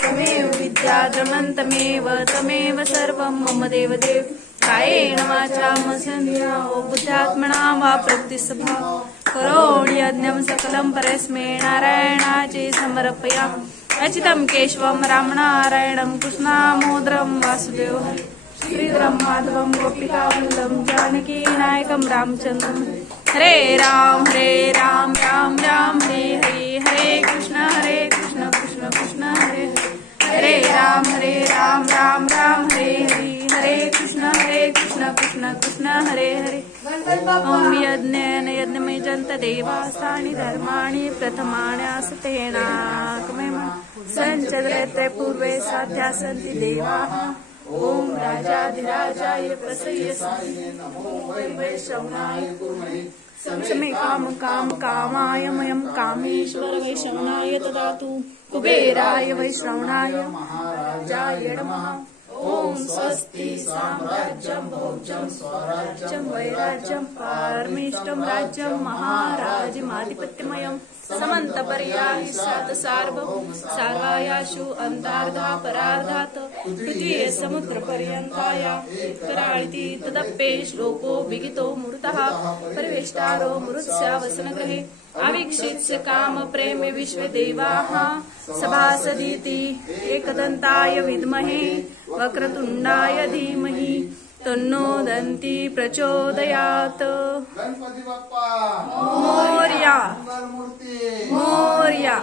त्वमेव विद्याद्रमन्तमेव तमेव सर्वं मम देवदेव कायेन वाचा मनसेन्द्रिया बुद्ध्यात्मना वा प्रकृतिस्वभा करोमि यज्ञं सकलं परस्मै नारायणाचे समर्पयामि अच्युतं केशवं रामनारायणं कृष्णामोदरं वासुदेवं श्रीधरं माधवं गोपिकावल्लभं जानकीनायकं रामचन्द्रं हरे राम राम राम हरे हरे हरे कृष्ण कृष्ण कृष्ण हरे हरे राम राम राम हरे हरे हरे कृष्ण कृष्ण कृष्ण हरे हरे ओम यज्ञेन यज्ञमयजन्त देवास्तानि धर्माणि प्रथमान्यासतेनाकमेव सञ्चद्रेत्रे पूर्वे साध्या सन्ति देवाः ओम राजाधिराजाय प्रसय्य वैष्णवाय समे काम कामाय मयं कामेश्वर वैष्णवाय ददातु कुबेराय वैष्णवाय महाराजाय नमः ओम स्वस्ति साम्राज्यं भोज्यं स्वराज्यं वैराज्यं पारमेष्टं राज्यं महाराजमाधिपत्यमयं समन्तपर्यायि सात सार्वभौम सार्वायाशु अन्तार्धा परार्धात् पृथ्वी समुद्रपर्यन्ताया कराळिति तदप्ये श्लोको विगितो मूर्तः परिवेष्टारो मरुत्स्यावसनगृहे आवीक्षित काम प्रेम विश्वदेवाः सभासदीति एकदन्ताय विद्महे वक्रतुण्डाय धीमहि तन्नो दन्ति प्रचोदयात् गणपती बाप्पा मोरया मूर्ती मोरया।